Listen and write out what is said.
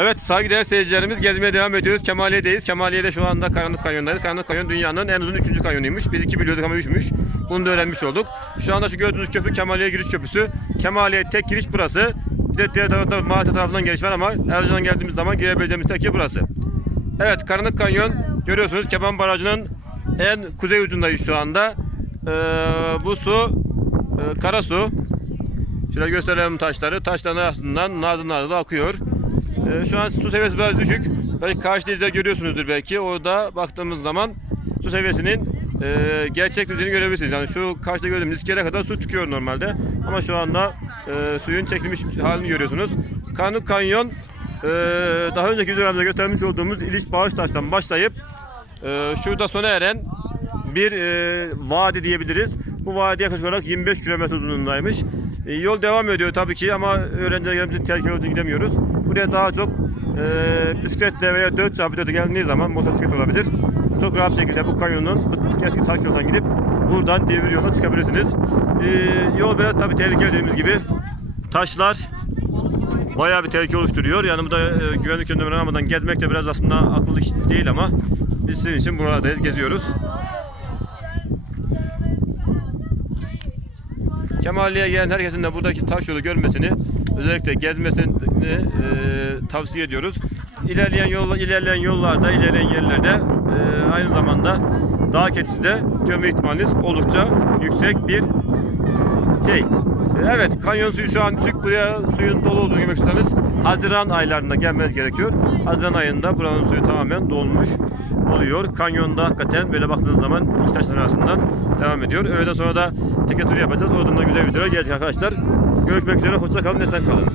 Evet saygıdeğer seyircilerimiz gezmeye devam ediyoruz. Kemaliye'deyiz. Kemaliye'de şu anda Karanlık Kanyon'dayız. Karanlık Kanyon dünyanın en uzun 3. kanyonuymuş. Biz 2 biliyorduk ama 3'müş. Bunu da öğrenmiş olduk. Şu anda şu gördüğünüz köprü Kemaliye giriş köprüsü. Kemaliye tek giriş burası. Bir de diğer tarafta Malatya tarafından giriş var ama Erzincan'a geldiğimiz zaman girebileceğimiz tek yer burası. Evet Karanlık Kanyon görüyorsunuz Keban Barajı'nın en kuzey ucundayız şu anda. Ee, bu su e, kara su. Şöyle gösterelim taşları. Taşların arasından nazlı nazlı akıyor. Ee, şu an su seviyesi biraz düşük. Belki karşı denizde görüyorsunuzdur belki. Orada baktığımız zaman su seviyesinin e, gerçek düzeyini görebilirsiniz. Yani şu karşıda gördüğümüz iskeleye kadar su çıkıyor normalde. Ama şu anda e, suyun çekilmiş halini görüyorsunuz. Kanuk Kanyon e, daha önceki videolarımızda göstermiş olduğumuz İliş Bağıştaş'tan başlayıp e, şurada sona eren bir e, vadi diyebiliriz. Bu vadi yaklaşık olarak 25 kilometre uzunluğundaymış. E, yol devam ediyor tabii ki ama öğrencilerimizin tehlikeli olduğu için gidemiyoruz. Buraya daha çok e, bisikletle veya 4x4'e geldiğiniz zaman motosiklet olabilir. Çok rahat şekilde bu kanyonun bu eski taş yoldan gidip buradan devir yoluna çıkabilirsiniz. E, yol biraz tabii tehlikeli dediğimiz gibi. Taşlar bayağı bir tehlike oluşturuyor. Yanımda e, güvenlik önlemleri almadan gezmek de biraz aslında akıllı değil ama biz sizin için buradayız, geziyoruz. Kemaliye gelen herkesin de buradaki taş yolu görmesini, özellikle gezmesini e, tavsiye ediyoruz. İlerleyen yol, ilerleyen yollarda, ilerleyen yerlerde e, aynı zamanda dağ keçisi de görme ihtimaliniz oldukça yüksek bir şey. Evet, kanyon suyu şu an düşük. Buraya suyun dolu olduğunu görmek istiyorsanız Haziran aylarında gelmeniz gerekiyor. Haziran ayında buranın suyu tamamen dolmuş oluyor. Kanyonda hakikaten böyle baktığınız zaman iki taşın arasından devam ediyor. Öğleden sonra da teke turu yapacağız. Oradan da güzel videolar gelecek arkadaşlar. Görüşmek üzere. Hoşça kalın. Esen kalın.